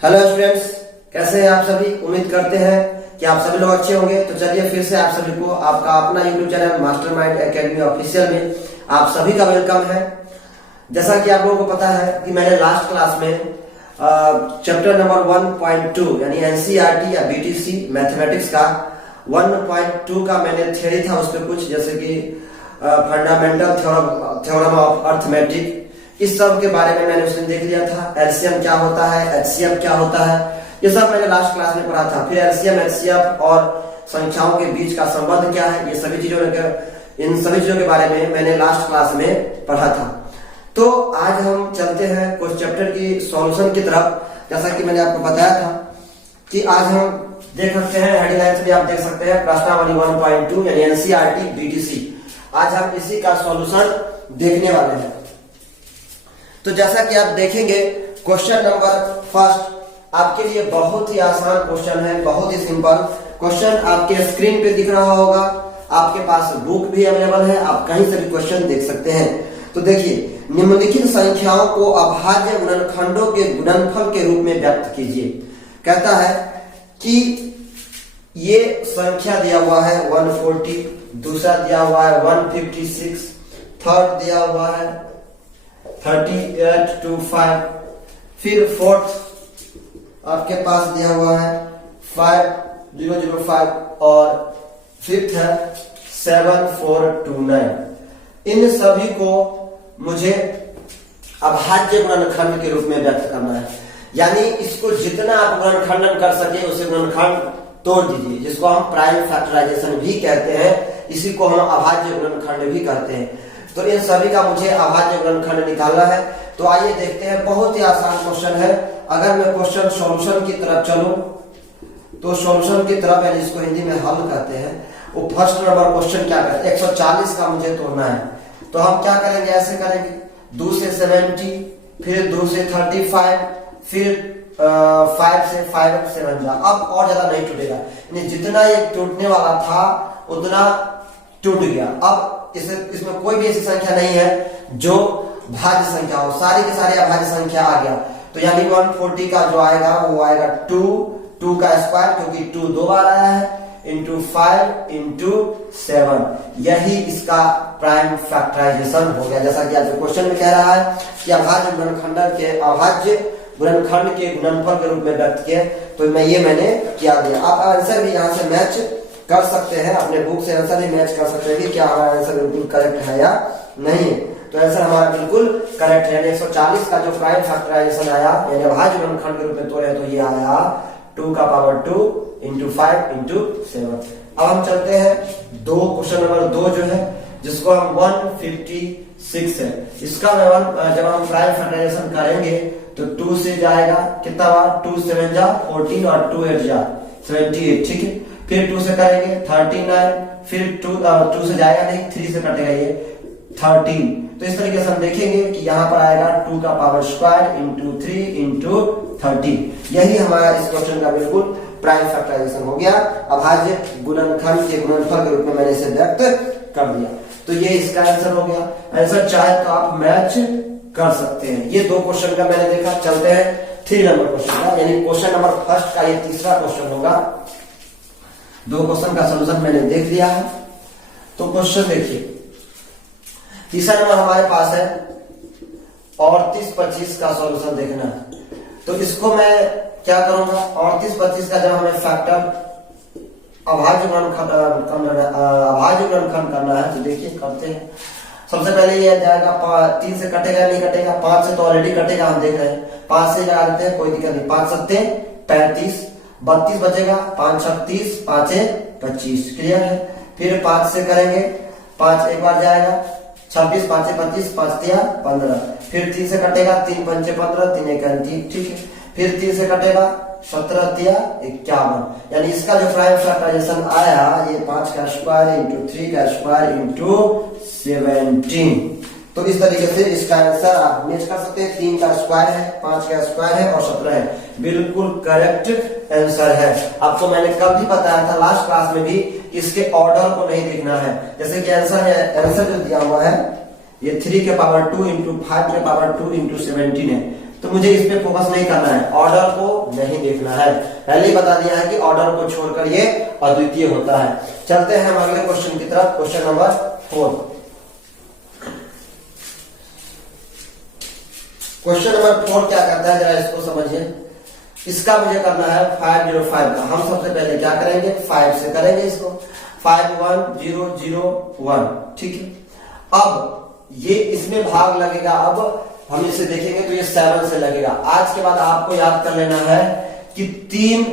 Hello students, कैसे हैं आप सभी। उम्मीद करते हैं कि आप सभी लोग अच्छे होंगे। तो चलिए फिर से आप सभी को आपका अपना YouTube channel mastermind academy official में आप सभी का वेलकम है। जैसा कि आप लोगों को पता है कि मैंने लास्ट क्लास में चैप्टर नंबर 1.2 यानी एनसीईआरटी या बीटीसी मैथमेटिक्स का 1.2 का मैंने थ्योरी था उस पर कुछ, जैसे कि फंडामेंटल थ्योरम ऑफ अर्थमेटिक, इस सब के बारे में मैंने उसमें देख लिया था। एलसीएम क्या होता है, एचसीएफ क्या होता है, ये सब मैंने लास्ट क्लास में पढ़ा था। फिर एलसीएम एचसीएफ और संख्याओं के बीच का संबंध क्या है, ये सभी चीजों इन सभी चीजों के बारे में मैंने लास्ट क्लास में पढ़ा था। तो आज हम चलते हैं कुछ चैप्टर की सॉल्यूशन की तरफ। जैसा कि मैंने आपको बताया था कि आज हम देख सकते हैं, हेडलाइंस भी आप देख सकते हैं, प्रश्नावली 1.2 यानी एनसीईआरटी बीटीसी। आज हम इसी का सॉल्यूशन देखने वाले हैं। तो जैसा कि आप देखेंगे, क्वेश्चन नंबर फर्स्ट आपके लिए बहुत ही आसान क्वेश्चन है, बहुत ही सिंपल क्वेश्चन आपके स्क्रीन पे दिख रहा होगा। आपके पास बुक भी अवेलेबल है, आप कहीं से भी क्वेश्चन देख सकते हैं। तो देखिए, निम्नलिखित संख्याओं को अभाज्य गुणनखंडों के गुणनफल के रूप में व्यक्त कीजिए। कहता है कि ये संख्या दिया हुआ है 140, दूसरा दिया हुआ है 156, थर्ड दिया हुआ है 3825, फिर फोर्थ आपके पास दिया हुआ है 5005 और फिफ्थ है 7429। इन सभी को मुझे अभाज्य गुणनखंड के रूप में व्यक्त करना है। यानी इसको जितना आप गुणनखंडन कर सके उसे गुणनखंड तोड़ दीजिए, जिसको हम प्राइम फैक्टराइजेशन भी कहते हैं, इसी को हम अभाज्य गुणनखंड भी कहते हैं। तो इन सभी का मुझे अभाज्य गुणनखंड निकालना है। तो आइए देखते हैं, बहुत ही आसान क्वेश्चन है। अगर मैं क्वेश्चन सॉल्यूशन की तरफ चलूं तो सॉल्यूशन की तरफ, यानी इसको हिंदी में हल कहते हैं, वो फर्स्ट नंबर क्वेश्चन क्या करते हैं, 140 का मुझे तोड़ना है। तो हम क्या करेंगे, ऐसे करेंगे, 2 से 70, फिर 2 से 35, फिर 5 से 5 7 जा। अब और ज्यादा नहीं टूटेगा, यानी जितना ये टूटने वाला था उतना टूट गया। अब इसमें कोई भी ऐसी संख्या नहीं है जो भाज्य संख्या हो, सारी की सारी अभाज्य संख्या आ गया। तो यानी 140 का जो आएगा वो आएगा 2 का स्क्वायर, क्योंकि 2 दो बार आया है, इंटू 5 इंटू 7, यही इसका प्राइम फैक्टराइजेशन हो गया। जैसा कि आज क्वेश्चन में कह रहा है कि अभाज्य गुणनखंड के गुणनफल के रूप में व्यक्त किए, तो मैंने किया दिया। आप आंसर भी यहाँ से मैच कर सकते हैं, अपने बुक से आंसर भी मैच कर सकते हैं कि क्या हमारा आंसर बिल्कुल करेक्ट है या नहीं है। तो आंसर हमारा बिल्कुल करेक्ट है। 140 का जो प्राइम फैक्टराइजेशन आया, यानी अभाज्य गुणनखंड के रूप में तोड़े, तो ये आया 2 का पावर 2 इंटू 5 इंटू 7। अब हम चलते हैं क्वेश्चन नंबर 2 जो है, जिसको हम 156 है, इसका जब हम प्राइम फैक्टराइजेशन करेंगे तो 2 से जाएगा कितना बार, 2 7 जा 14 और 2 8 जा 78, ठीक है। फिर 2 से करेंगे 39, फिर 2 से जाएगा नहीं, 3 से कटेगा ये 13। तो इस तरीके से हम देखेंगे कि यहाँ पर आएगा 2 का पावर स्क्वायर इंटू 3 इंटू 30। यही हमारा इस क्वेश्चन का बिल्कुल प्राइम फैक्टराइजेशन हो गया। अभाज्य गुणनखंड के गुणनफल के रूप में मैंने इसे व्यक्त कर दिया। तो ये इसका आंसर हो गया। आंसर चाहे तो आप मैच कर सकते हैं। ये 2 क्वेश्चन का मैंने देखा। चलते हैं 3 नंबर क्वेश्चन का, यानी क्वेश्चन नंबर फर्स्ट का ये तीसरा क्वेश्चन होगा। 2 क्वेश्चन का सोल्यूशन मैंने देख लिया है। तो क्वेश्चन देखिए, तीसरा नंबर हमारे पास है 3825 का सॉल्यूशन देखना है। तो इसको मैं क्या करूंगा, 3825 का जब हमें फैक्टर अभाज्य गुणनखंड करना है, तो देखिए करते हैं। सबसे पहले ये जाएगा 3 से कटेगा नहीं कटेगा, 5 से तो ऑलरेडी कटेगा, हम देख रहे हैं। 5 से लगा देते हैं, कोई दिक्कत नहीं। 5 7 35, 32 बचेगा, 5 36, 5 25, क्लियर है। फिर 5 से करेंगे, 5 एक बार जाएगा, 26, 5 25, 5 15, फिर 3 से कटेगा, 3 5 15, 3 1 3, ठीक है। फिर 3 से कटेगा, 17 51, यानी इसका जो प्राइम फैक्टराइजेशन आया, ये 5 का स्क्वायर इंटू 3 का स्क्वायर इंटू 17। तो इस तरीके से इसका आंसर आप मैच कर सकते हैं। 3 का स्क्वायर है, 5 का स्क्वायर है और 17 है, बिल्कुल करेक्ट आंसर है। आपको मैंने कल भी बताया था लास्ट क्लास में भी, इसके ऑर्डर को नहीं देखना है। जैसे कि आंसर जो दिया हुआ है ये 3 के पावर 2 इंटू 5 के पावर 2 इंटू 17 है, तो मुझे इस पे फोकस नहीं करना है, ऑर्डर को नहीं देखना है। पहले ही बता दिया है कि ऑर्डर को छोड़कर ये अद्वितीय होता है। चलते हैं हम अगले क्वेश्चन की तरफ, क्वेश्चन नंबर 4। क्वेश्चन नंबर 4 क्या कहता है, जरा इसको समझिए। इसका मुझे करना है 505 का। हम सबसे पहले क्या करेंगे, 5 से करेंगे इसको, 51001, ठीक है। अब ये इसमें भाग लगेगा, अब हम इसे देखेंगे तो ये 7 से लगेगा। आज के बाद आपको याद कर लेना है कि 3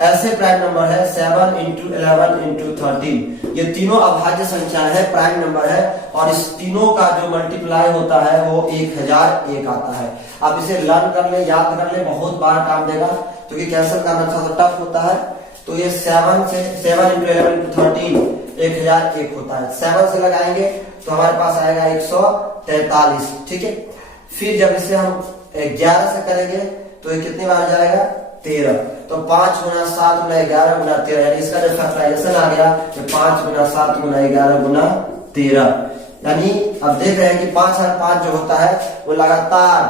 ऐसे प्राइम नंबर है, 7 इंटू 11 इंटू 13, ये तीनों अभाज्य संख्या है, प्राइम नंबर है, और इस तीनों का जो मल्टीप्लाई होता है वो 1001 आता है। आप इसे लर्न कर ले, याद कर ले, बहुत बार काम देगा, क्योंकि कैंसिल करना थोड़ा सा टफ होता है। तो ये 7 इंटू 11 इंटू 13 1001 होता है। 7 से लगाएंगे तो हमारे पास आएगा 143, ठीक है। फिर जब इसे हम 11 से करेंगे तो ये कितनी बार जाएगा, 13। तो 5 गुना 7 गुना 11 गुना 13, यानी इसका जो फैक्टराइजेशन आ गया कि 5 गुना 7 गुना 11 गुना 13। यानी अब देख रहे हैं कि 5 और 5 जो होता है वो लगातार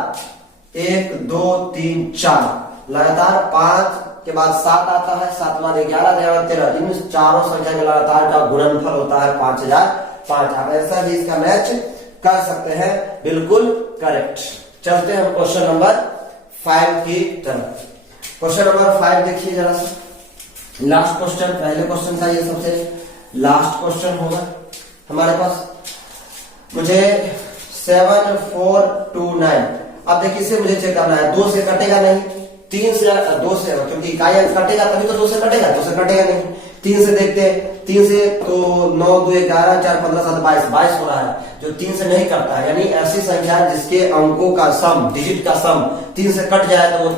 1 2 3 4 लगातार 5 के बाद 7 आता है, 7 बाद 11 11 13, इन चारों संख्या के लगातार का गुणनफल होता है 5005। आप ऐसा भी इसका मैच कर सकते हैं, बिल्कुल करेक्ट। चलते हैं क्वेश्चन नंबर 5 की तरफ। क्वेश्चन नंबर 5 देखिए जरा सा, लास्ट क्वेश्चन, पहले क्वेश्चन था ये, सबसे लास्ट क्वेश्चन होगा हमारे पास। मुझे 7429, अब देखिए इसे मुझे चेक करना है, 2 से कटेगा नहीं, 3 से 2 से, क्योंकि इकाई अंक कटेगा तभी तो 2 से कटेगा, 2 से कटेगा नहीं। 3 से देखते हैं, 3 से तो 9 2 11 4 15 7 22 हो रहा है, जो 3 से नहीं करता है। यानी ऐसी संख्या जिसके अंकों का सम, डिजिट का सम 3 से कट जाए तो वो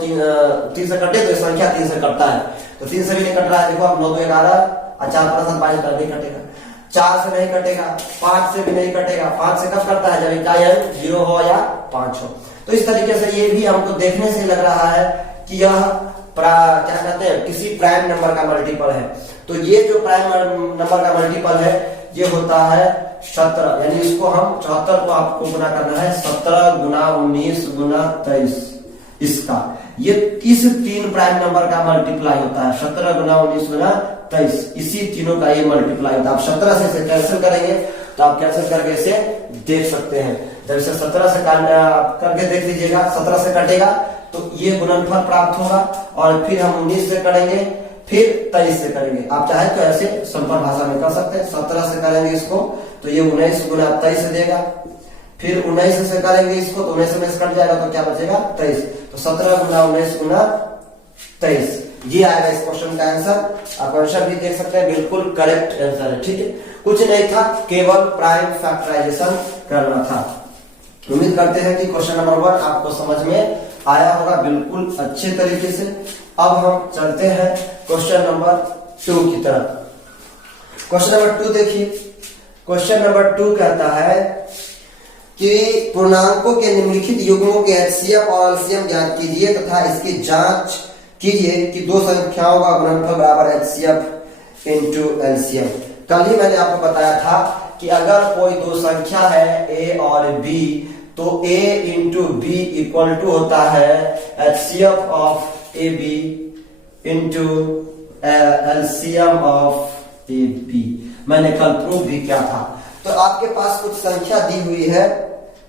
3 से कटे तो संख्या 3 से कटता है, तो 3 से भी नहीं कट रहा है। देखो अब 9 2 11 और 4 15 7 22 नहीं कटेगा, 4 से नहीं कटेगा, 5 से भी नहीं कटेगा। 5 से कब करता है, जब इकाई अंक 0 हो या 5 हो। तो इस तरीके से ये भी हमको देखने से लग रहा है कि यह क्या कहते हैं, किसी प्राइम नंबर का मल्टीपल है। तो ये जो प्राइम नंबर का मल्टीपल है ये होता है 17, यानी इसको हम 74 को आपको गुना करना है 17 गुना 19 गुना 23, इसका ये इस 3 प्राइम नंबर का मल्टीप्लाई होता है, 17 गुना 19 गुना 23, इसी तीनों का ये मल्टीप्लाई होता है। आप 17 से इसे कैंसिल करेंगे तो आप कैंसिल करके इसे देख सकते हैं। जब इसे 17 से करके देख लीजिएगा, 17 से कटेगा तो ये गुणनफल प्राप्त होगा, और फिर हम 19 से करेंगे, फिर 23 से करेंगे। आप चाहे तो ऐसे सिंपल भाषा में कर सकते हैं। 17 से करेंगे इसको तो ये 19 गुना 23 देगा, फिर 19 से करेंगे इसको तो 19 में कट जाएगा तो क्या बचेगा, 23। तो 17 गुना 19 गुना 23, ये आएगा इस क्वेश्चन का आंसर। आप आंसर भी देख सकते हैं, बिल्कुल करेक्ट आंसर है, ठीक है। कुछ नहीं था, केवल प्राइम फैक्टराइजेशन करना था। उम्मीद करते हैं कि क्वेश्चन नंबर 1 आपको समझ में आया होगा बिल्कुल अच्छे तरीके से। अब हम चलते हैं क्वेश्चन नंबर 2 की तरफ। क्वेश्चन नंबर 2 देखिए, क्वेश्चन नंबर 2 कहता है कि पूर्णांकों के निम्नलिखित युग्मों के एचसीएफ और एलसीएम ज्ञात कीजिए तथा इसकी जांच कीजिए कि 2 संख्याओं का गुणनफल बराबर एचसीएफ इंटू एलसीएम। कल ही मैंने आपको बताया था कि अगर कोई 2 संख्या है ए और बी, तो a into B equal to होता है HCF of A B into LCM of A B. मैंने कल प्रूव भी किया था। तो आपके पास कुछ संख्या दी हुई है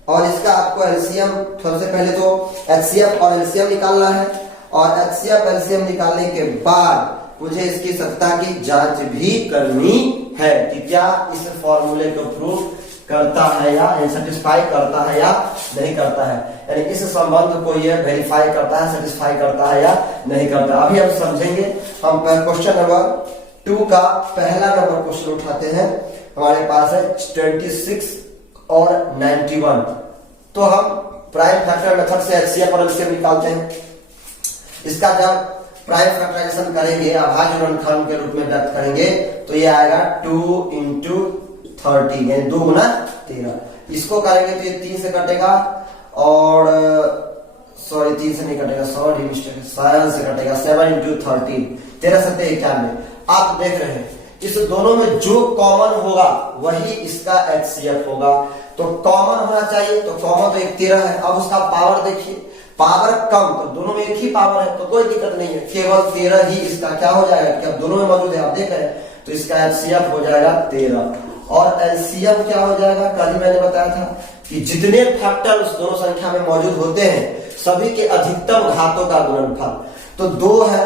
और इसका आपको एलसीएम, सबसे पहले तो एचसीएफ और एलसीएम निकालना है, और एचसीएफ एलसीएम निकालने के बाद मुझे इसकी सत्ता की जांच भी करनी है कि क्या इस फॉर्मूले को प्रूव करता है या सेटिस्फाई करता है या नहीं करता है, यानी इस संबंध को ये वेरीफाई करता है, सेटिस्फाई करता है या नहीं करता। अभी हम समझेंगे। हम क्वेश्चन नंबर 2 का पहला नंबर क्वेश्चन उठाते हैं। हमारे पास है 26 और 91। तो हम प्राइम फैक्टर मेथड से एचसीएफ और एलसीएम निकालते हैं। इसका जब प्राइम फैक्टराइजेशन करेंगे, अभाज्य गुणनखंड के रूप में व्यक्त करेंगे, तो ये आएगा 2 इंटू 30, यानी 2 गुना 13। इसको करेंगे तो ये 3 से कटेगा, और सॉरी 3 से नहीं कटेगा, सॉरी मिस्टेक, 7 से कटेगा, 7 इंटू 13, 13 7 91। आप देख रहे हैं इस दोनों में जो कॉमन होगा वही इसका एचसीएफ होगा। तो कॉमन होना चाहिए, तो कॉमन तो एक 13 है। अब उसका पावर देखिए, पावर कम, तो दोनों में एक ही पावर है तो कोई दिक्कत नहीं है, केवल 13 ही इसका क्या हो जाएगा कि अब दोनों में मौजूद है, आप देख रहे हैं, तो इसका HCF हो जाएगा 13 और LCM क्या हो जाएगा, कल ही मैंने बताया था कि जितने फैक्टर उस दोनों संख्या में मौजूद होते हैं सभी के अधिकतम घातों का गुणनफल। तो 2 है,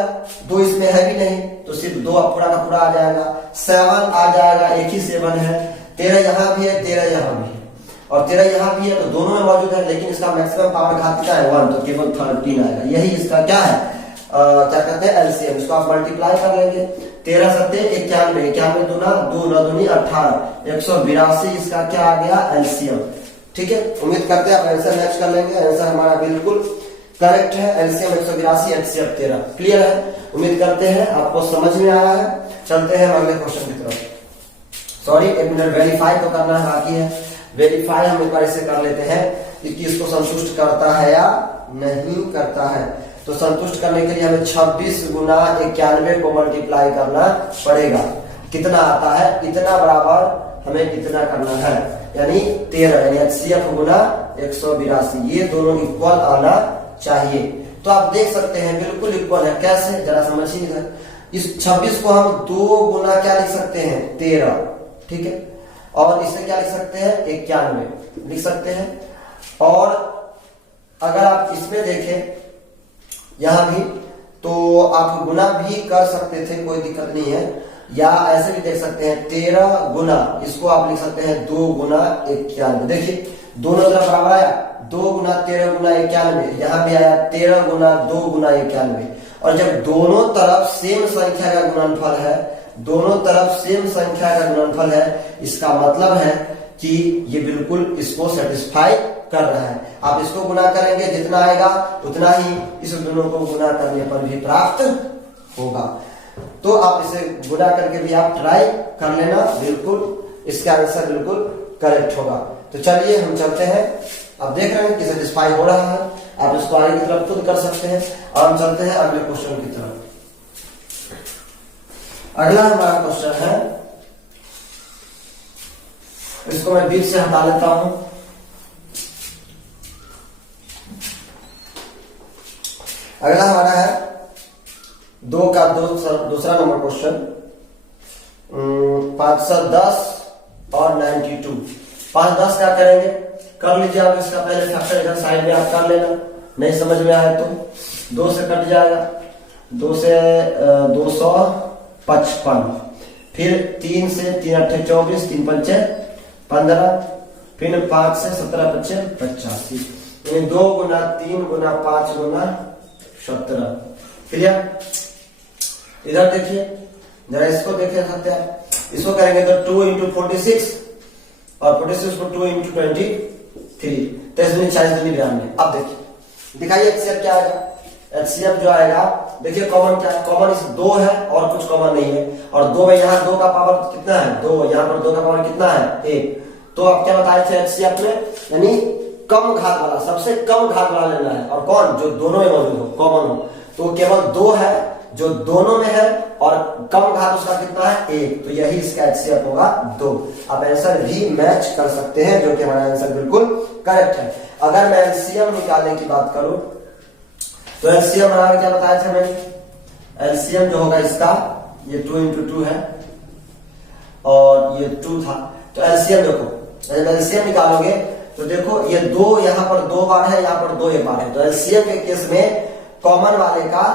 2 इसमें है भी नहीं तो सिर्फ 2 पूरा का पूरा आ जाएगा, 7 आ जाएगा, एक ही 7 है, 13 यहाँ भी है, 13 यहाँ भी है और 13 यहाँ भी है, तो दोनों में मौजूद है, लेकिन इसका मैक्सिमम पावर घात क्या है 1, तो केवल 13 आएगा। यही इसका क्या है क्या कहते हैं LCM। इसको आप मल्टीप्लाई कर लेंगे, 13 सत्ते 91, 91 दूना 2 9 दूनी 18, 182 इसका क्या आ गया LCM। ठीक है, उम्मीद करते हैं आप आंसर मैच कर लेंगे, आंसर हमारा बिल्कुल करेक्ट है, LCM 182, HCF 13। क्लियर है, उम्मीद करते हैं आपको समझ में आया है। चलते हैं अगले क्वेश्चन की तरफ। सॉरी, एक मिनट, वेरीफाई तो करना है, बाकी है वेरीफाई, हम एक बार इसे कर लेते हैं कि इसको संतुष्ट करता है या नहीं करता है। तो संतुष्ट करने के लिए हमें 26 गुना 91 को मल्टीप्लाई करना पड़ेगा। कितना आता है, इतना बराबर हमें इतना करना है, यानी 13, यानी HCF गुना 182, ये दोनों इक्वल आना चाहिए। तो आप देख सकते हैं बिल्कुल इक्वल है, कैसे जरा समझिए इधर। इस 26 को हम 2 गुना क्या लिख सकते हैं 13, ठीक है, और इसे क्या लिख सकते हैं 91 लिख सकते हैं। और अगर आप इसमें देखें यहां भी, तो आप गुना भी कर सकते थे, कोई दिक्कत नहीं है, या ऐसे भी देख सकते हैं 13 गुना, इसको आप लिख सकते हैं 2 गुना 91। देखिए दोनों तरफ बराबर आया, 2 गुना 13 गुना 91, यहां भी आया 13 गुना 2 गुना 91। और जब दोनों तरफ सेम संख्या का गुणनफल है, दोनों तरफ सेम संख्या का गुणनफल है, इसका मतलब है कि ये बिल्कुल इसको सेटिस्फाई कर रहा है। आप इसको गुना करेंगे, जितना आएगा उतना ही इस दोनों को गुना करने पर भी प्राप्त होगा। तो आप इसे गुना करके भी आप ट्राई कर लेना, बिल्कुल इसका आंसर बिल्कुल करेक्ट होगा। तो चलिए हम चलते हैं, आप देख रहे हैं कि सेटिस्फाई हो रहा है, आप इसको आगे की तरफ खुद कर सकते हैं। और हम चलते हैं अगले क्वेश्चन की तरफ। अगला हमारा क्वेश्चन है, इसको मैं बीच से हटा लेता हूं। अगला हमारा है 2 का दूसरा नंबर क्वेश्चन, 510 और 92। 510 क्या करेंगे, कर लीजिए आप, इसका पहले फैक्टर इधर साइड में आप कर लेना, नहीं समझ में आया तो 2 से कट जाएगा, 2 से 255, फिर 3 से 3 8 24, 3 5 15, फिर 5 से 17 5 85, यानी 2 गुना 3 गुना 5 गुना 17। क्लियर, इधर देखिए जरा, इसको देखिए सकते हैं, इसको करेंगे तो 2 इंटू 46 और 46 को 2 इंटू 23, 23 40 92। अब देखिए दिखाइए HCF क्या आएगा। HCF जो आएगा, देखिए कॉमन क्या है, कॉमन इस 2 है और कुछ कॉमन नहीं है, और 2 में यहाँ 2 का पावर कितना है 2, यहाँ पर 2 का पावर कितना है 1। तो आप क्या बताए थे HCF में, यानी कम घात वाला, सबसे कम घात वाला लेना है, और कौन, जो दोनों में मौजूद हो, कॉमन हो। तो केवल 2 है जो दोनों में है, और कम घात उसका कितना है 1, तो यही इसका HCF होगा 2। आप आंसर भी मैच कर सकते हैं, जो कि हमारा आंसर बिल्कुल करेक्ट है। अगर मैं LCM निकालने की बात करूं तो LCM बना क्या बताया था मैंने, LCM जो होगा इसका, ये 2 इंटू 2 है और ये 2 था, तो LCM देखो, जब LCM निकालोगे तो देखो ये 2 यहाँ पर 2 बार है, यहाँ पर 2 एक बार है। तो LCM के केस में कॉमन वाले का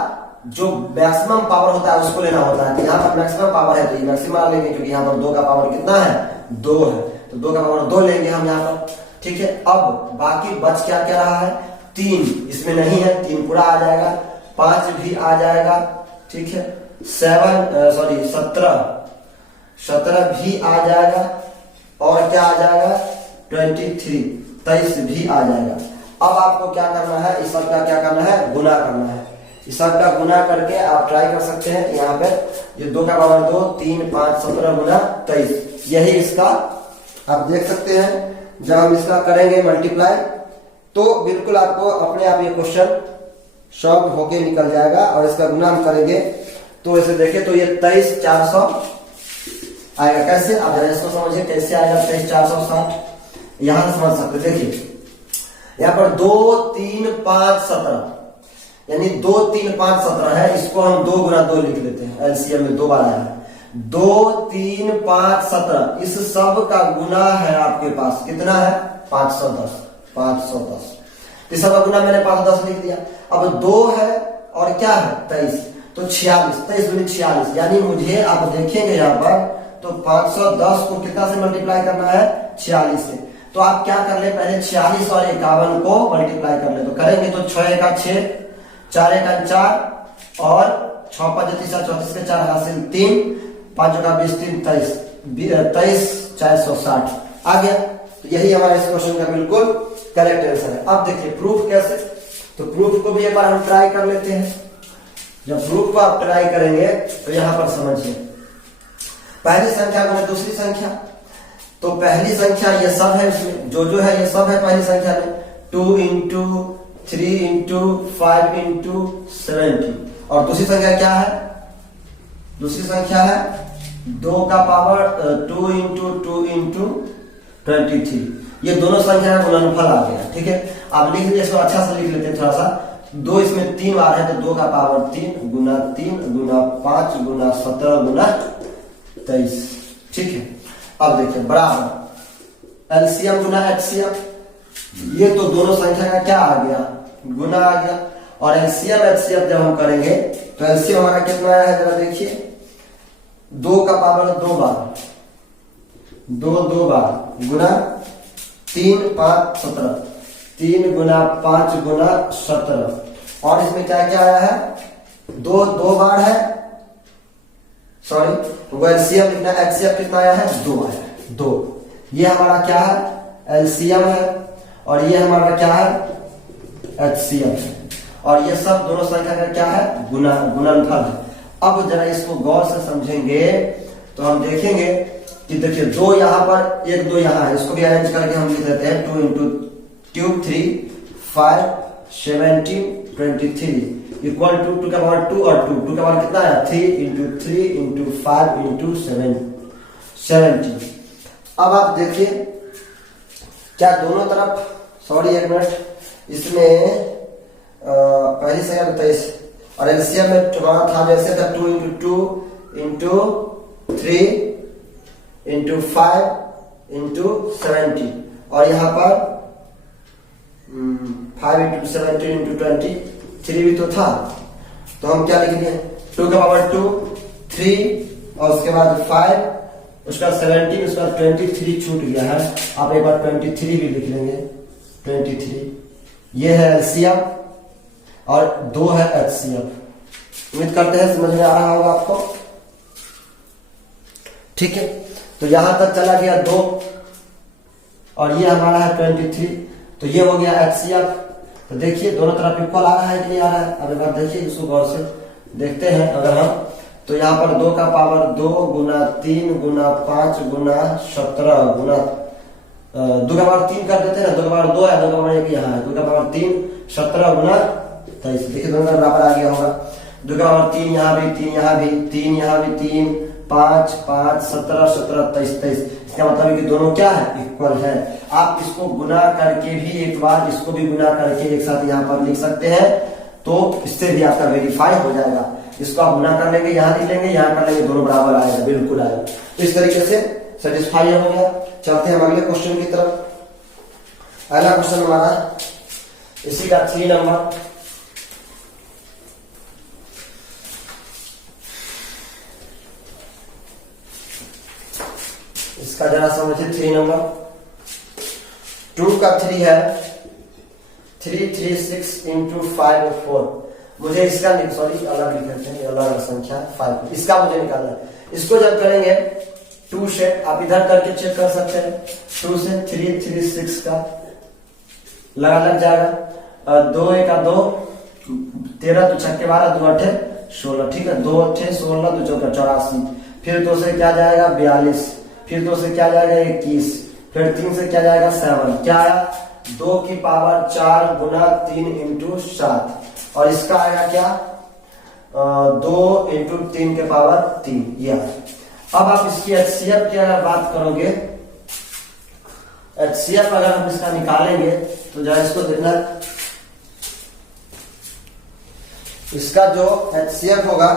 जो मैक्सिमम पावर होता है उसको लेना होता है, तो यहाँ पर मैक्सिमम पावर है तो ये मैक्सिमम लेंगे, क्योंकि यहाँ पर 2 का पावर कितना है 2 है, तो 2 का पावर 2 लेंगे हम यहाँ पर। ठीक है, अब बाकी बच क्या क्या रहा है, 3 इसमें नहीं है, 3 पूरा आ जाएगा, 5 भी आ जाएगा, ठीक है, 17 भी आ जाएगा, और क्या आ जाएगा 23 भी आ जाएगा। अब आपको क्या करना है, इस सब का क्या करना है, गुना करना है। इस सब का गुना करके आप ट्राई कर सकते हैं, यहाँ पे ये 2 का पावर 2, 3 5 17 गुना 23, यही इसका आप देख सकते हैं। जब हम इसका करेंगे मल्टीप्लाई तो बिल्कुल आपको अपने आप ये क्वेश्चन सॉल्व होके निकल जाएगा, और इसका गुना हम करेंगे तो इसे देखें तो ये 23400 आएगा। कैसे, आप जरा इसको समझिए कैसे आएगा 23460, यहां से समझ सकते। देखिए यहाँ पर 2 3 5 17 यानी 2 3 5 17 है, इसको हम 2 गुना 2 लिख लेते हैं, एलसीएम में 2 बार आया है। 2 3 5 17 इस सब का गुना है आपके पास कितना है 510। 510 इस सब का गुना मैंने 510 लिख दिया। अब 2 है और क्या है 23, तो 46, 23 गुनी 46, यानी मुझे आप देखेंगे यहाँ पर तो 510 को कितना से मल्टीप्लाई करना है 46 से। तो आप क्या कर ले, पहले 46 और 51 को मल्टीप्लाई कर ले, तो करेंगे तो 6 एका 6, 4 एका 4 और 6 5 34 के 4 हासिल 3, 5 का 20 3 23, 23 460 आ गया। तो यही हमारे इस क्वेश्चन का बिल्कुल करेक्ट आंसर है। अब देखिए प्रूफ कैसे, तो प्रूफ को भी एक बार हम ट्राई कर लेते हैं। जब प्रूफ को आप ट्राई करेंगे तो यहां पर समझिए, पहली संख्या गुना दूसरी संख्या, तो पहली संख्या ये सब है, इसमें जो है ये सब है पहली संख्या में, 2 इंटू 3 इंटू 5 इंटू 70, और दूसरी संख्या क्या है, दूसरी संख्या है 2 का पावर 2 इंटू 2 इंटू 23, ये दोनों संख्या का गुणनफल आ गया। ठीक है, आप लिख लीजिए, इसको अच्छा से लिख लेते हैं थोड़ा सा। 2 इसमें 3 बार है, तो 2 का पावर 3 गुना 3 गुना 5 गुना 17 गुना 23। ठीक है, अब देखिए बराबर एलसीएम गुना एचसीएम, ये तो दोनों संख्या का क्या आ गया गुना आ गया, और एलसीएम एचसीएम जब हम करेंगे तो एलसीएम हमारा कितना आया है जरा देखिए, 2 का पावर 2 बार, 2 बार गुना 3 5 17, 3 गुना 5 गुना 17, और इसमें क्या क्या आया है 2 बार है, सॉरी वो एलसीएम लिखना, एचसीएम कितना आया है 2 आया है 2। ये हमारा क्या है एलसीएम है, और ये हमारा क्या है एचसीएम है, और ये सब दोनों संख्या का क्या है गुणनफल है। अब जरा इसको गौर से समझेंगे तो हम देखेंगे कि देखिए 2 यहाँ पर 1 2 यहाँ है, इसको भी अरेंज करके हम लिख देते हैं 2 इंटू क्यूब 3 5 17 23 इक्वल टू 2 का पावर 2 और 2 का पावर कितना है 3 इंटू 3 इंटू 5 इंटू 70। अब आप देखिए क्या दोनों तरफ, सॉरी एक मिनट, इसमें पहली संख्या 23 और एलसीएम में हमारा था जैसे था 2 इंटू 2 इंटू 3 इंटू 5 इंटू 70, और यहाँ पर 5 इंटू 17 इंटू 23 भी तो था, तो हम क्या लिख दिए 2 का पावर 2 3 और उसके बाद 5 उसका 17 उसका 23 छूट गया है, आप एक बार 23 भी लिख लेंगे 23, ये है एलसीएम और 2 है एचसीएम। उम्मीद करते हैं समझ में आ रहा होगा आपको। ठीक है, तो यहां तक चला गया 2 और ये हमारा है 23, तो ये हो गया एचसीएफ। तो देखिए दोनों तरफ इक्वल आ रहा है कि नहीं आ रहा है, अब एक बार देखिए इसको गौर से देखते हैं। अगर हम तो यहाँ पर 2 का पावर 2 गुना 3 गुना 5 गुना 17 गुना 2 का पावर 3 कर देते हैं ना, 2 का पावर 2 है, 2 का पावर 1 यहाँ है, 2 का पावर 3 17 गुना 23, देखिए दोनों बराबर आ गया होगा। 2 का पावर 3 यहाँ भी 3 यहाँ भी 3 यहाँ भी 3 5 5 17 17 23, इसका मतलब है कि दोनों क्या है इक्वल है। आप इसको गुना करके भी एक बार इसको भी गुना करके एक साथ यहाँ पर लिख सकते हैं, तो इससे भी आपका वेरीफाई हो जाएगा। इसको आप गुना कर लेंगे, यहाँ लिख लेंगे, यहाँ कर लेंगे, दोनों बराबर आएगा, बिल्कुल आएगा। तो इस तरीके से सेटिस्फाई हो गया। चलते हैं अगले क्वेश्चन की तरफ। अगला क्वेश्चन हमारा इसी का 3 नंबर, इसका जरा समझिए 3 नंबर। 2 का 3 है 336 इंटू 5 और 4। मुझे इसका सॉरी अलग लिखते हैं, अलग संख्या 5, इसका मुझे निकालना है। इसको जब करेंगे 2 से, आप इधर करके चेक कर सकते हैं, 2 से 336 का लग जाएगा। 2 1 2 13 2 6 12 2 8 16, ठीक है, 2 8 16 2 14 84, फिर 2 से क्या जाएगा 42, फिर 2 से क्या जाएगा 21, फिर 3 से क्या जाएगा 7, क्या आया 2 की पावर 4 गुना 3 इंटू 7, और इसका आएगा क्या 2 इंटू 3 के पावर 3, यह। अब आप इसकी एचसीएफ की अगर बात करोगे, HCF अगर हम इसका निकालेंगे तो जरा इसको देखना, इसका जो HCF होगा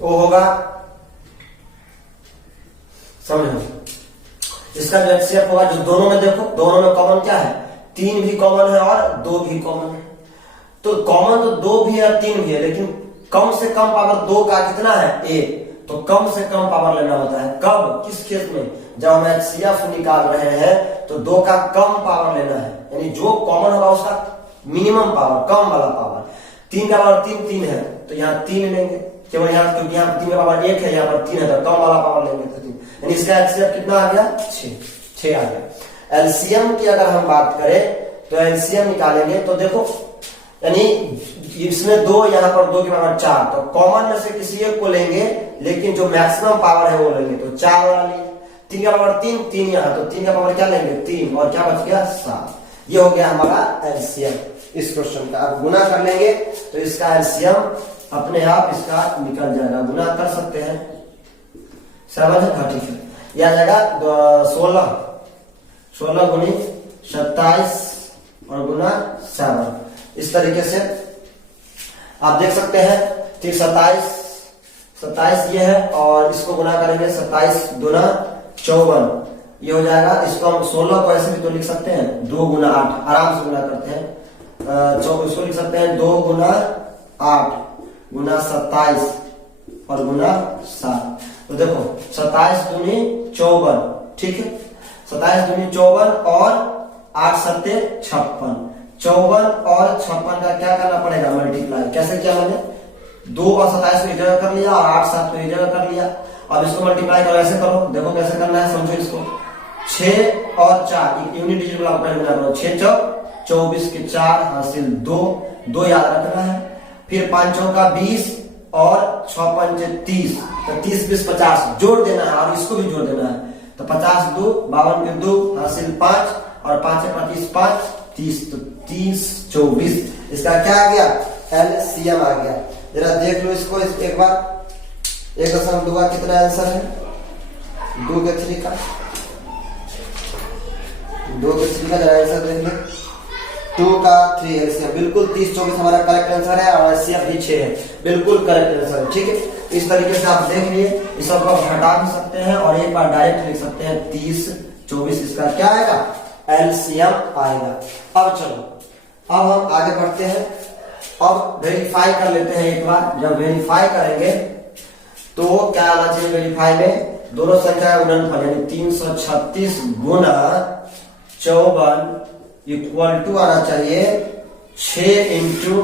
वो होगा, समझो, इसका जो HCF होगा, जो दोनों में देखो, दोनों में कॉमन क्या है, 3 भी कॉमन है और 2 भी कॉमन है। तो कॉमन तो 2 भी है 3 भी है, लेकिन कम से कम पावर 2 का कितना है, 1। तो कम से कम पावर लेना होता है, कब, किस केस में, जब हम HCF निकाल रहे हैं तो 2 का कम पावर लेना है, यानी जो कॉमन होगा उसका मिनिमम पावर, कम वाला पावर। 3 का पावर 3 है तो यहाँ 3 लेंगे केवल, यहाँ क्योंकि यहाँ 3 का पावर 1 है, यहाँ पर 3 है तो कम वाला पावर लेंगे तो 3, यानी इसका HCF कितना आ गया, 6 आ गया। LCM की अगर हम बात करें तो LCM निकालेंगे तो देखो, यानी इसमें 2, यहाँ पर 2 के बराबर 4, तो कॉमन में से किसी एक को लेंगे, लेकिन जो मैक्सिमम पावर है वो लेंगे, तो 4 वाला लिए। 3 का पावर 3 यहाँ, तो 3 का पावर क्या लेंगे, 3, और क्या बच गया, 7। ये हो गया हमारा LCM इस क्वेश्चन का। अब गुना कर लेंगे तो इसका LCM अपने आप इसका निकल जाएगा, गुना कर सकते हैं, समझ, हाँ ठीक है। यह आ जाएगा 16 गुनी 27 और गुना 7, इस तरीके से आप देख सकते हैं। ठीक, 27 ये है, और इसको गुना करेंगे 27 दूना 54, ये हो जाएगा। इसको हम 16 को ऐसे भी तो लिख सकते हैं, 2 गुना 8, आराम से गुना करते हैं। इसको लिख सकते हैं 2 गुना 8 गुना 27 और गुना 7। तो देखो 27 दूनी 54, ठीक है, 27 दूनी 54 और 8 सत्ते 56, 54 और 56 का क्या करना पड़ेगा, मल्टीप्लाई। कैसे किया मैंने, 2 और 27 को एक जगह कर लिया और 8 7 को एक जगह कर लिया। अब इसको मल्टीप्लाई करो, ऐसे करो, देखो कैसे करना है, समझो इसको। 6 और 4 यूनिट डिजिट वाला पॉइंट बना करो, 6 चौक 24 के 4 हासिल 2 याद रखना है। फिर 5 चौका 20 और 6 पंचे 30, तो 30 20 50 जोड़ देना है और इसको भी जोड़ देना है, तो 50 2 52 के 2 हासिल 5 और 5 25 5 30, तो 30 24, इसका क्या आ गया, LCM आ गया। जरा देख लो इसको एक बार, 1.2 का कितना आंसर है, 2 के 3 का, 2 के 3 का जरा आंसर देख लो, 2 का 3 LCM, बिल्कुल 30 24 हमारा करेक्ट आंसर है, और LCM भी 6 है, बिल्कुल करेक्ट आंसर है। ठीक है, इस तरीके से आप देख लिए, इस सबको आप हटा भी सकते हैं और एक बार डायरेक्ट लिख सकते हैं 30 24, इसका क्या आएगा, LCM आएगा। अब चलो, अब हम आगे बढ़ते हैं, अब वेरीफाई कर लेते हैं एक बार। जब वेरीफाई करेंगे तो क्या आना चाहिए वेरीफाई में, दोनों संख्या का गुणनफल, यानी 336 गुना 54 इक्वल टू आना चाहिए 6 इंटू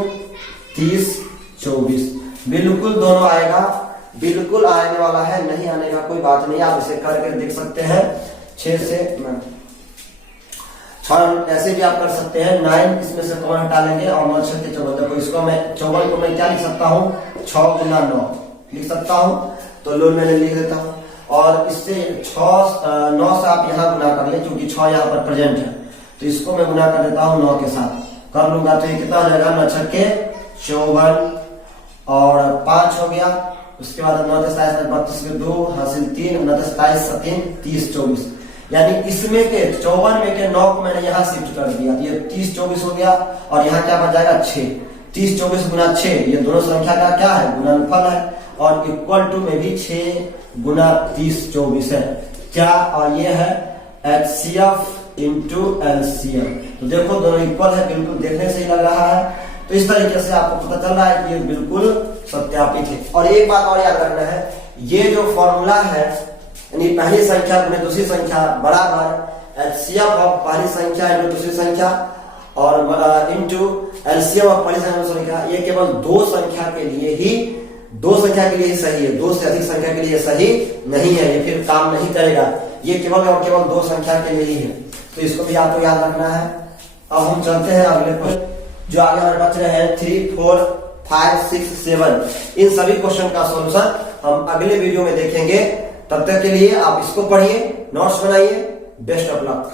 30 24, बिल्कुल दोनों आएगा, बिल्कुल आने वाला है, नहीं आने का कोई बात नहीं, आप इसे करके देख सकते हैं। 6 से 6 ऐसे भी आप कर सकते हैं, 9 इसमें से कॉमन हटा लेंगे और 9 6 14, देखो इसको मैं 54 को मैं क्या लिख सकता हूँ, 6 गुना 9 लिख सकता हूँ, तो लो मैंने लिख देता हूँ। और इससे 9 से आप यहाँ गुना कर ले, क्योंकि 6 यहाँ पर प्रेजेंट है, तो इसको मैं गुना कर देता हूँ 9 के साथ, कर लूंगा तो ये कितना हो जाएगा, 9 छक्के 54 और 5 हो गया। उसके बाद 9 27 32 के 2 हासिल 3, 9 27 3 30 24, यानी इसमें के 54 में के 9 को मैंने यहाँ शिफ्ट कर दिया, ये 30 24 हो गया, और यहाँ क्या बच जाएगा 6, 30 24 गुना 6, ये दोनों संख्या का क्या है, गुणनफल है, और इक्वल टू में भी 6 गुना 30 24 है क्या, और ये है HCF इंटू LCM। तो देखो दोनों इक्वल है, बिल्कुल देखने से ही लग रहा है, तो इस तरीके से आपको पता चल रहा है कि ये बिल्कुल सत्यापित है। और एक बात और याद रखना है, ये जो फॉर्मूला है, यानी पहली संख्या गुणे दूसरी संख्या बराबर HCF ऑफ पहली संख्या इंटू दूसरी संख्या और इंटू LCM ऑफ पहली संख्या दूसरी संख्या, ये केवल 2 संख्या के लिए ही सही है, 2 से अधिक संख्या के लिए सही नहीं है, ये फिर काम नहीं करेगा, ये केवल और केवल 2 संख्या के लिए ही है, तो इसको भी आपको याद रखना है। अब हम चलते हैं अगले क्वेश्चन, जो आगे हमारे बच रहे हैं 3 4 5 6 7, इन सभी क्वेश्चन का सॉल्यूशन हम अगले वीडियो में देखेंगे। तब तक के लिए आप इसको पढ़िए, नोट्स बनाइए, बेस्ट ऑफ लक।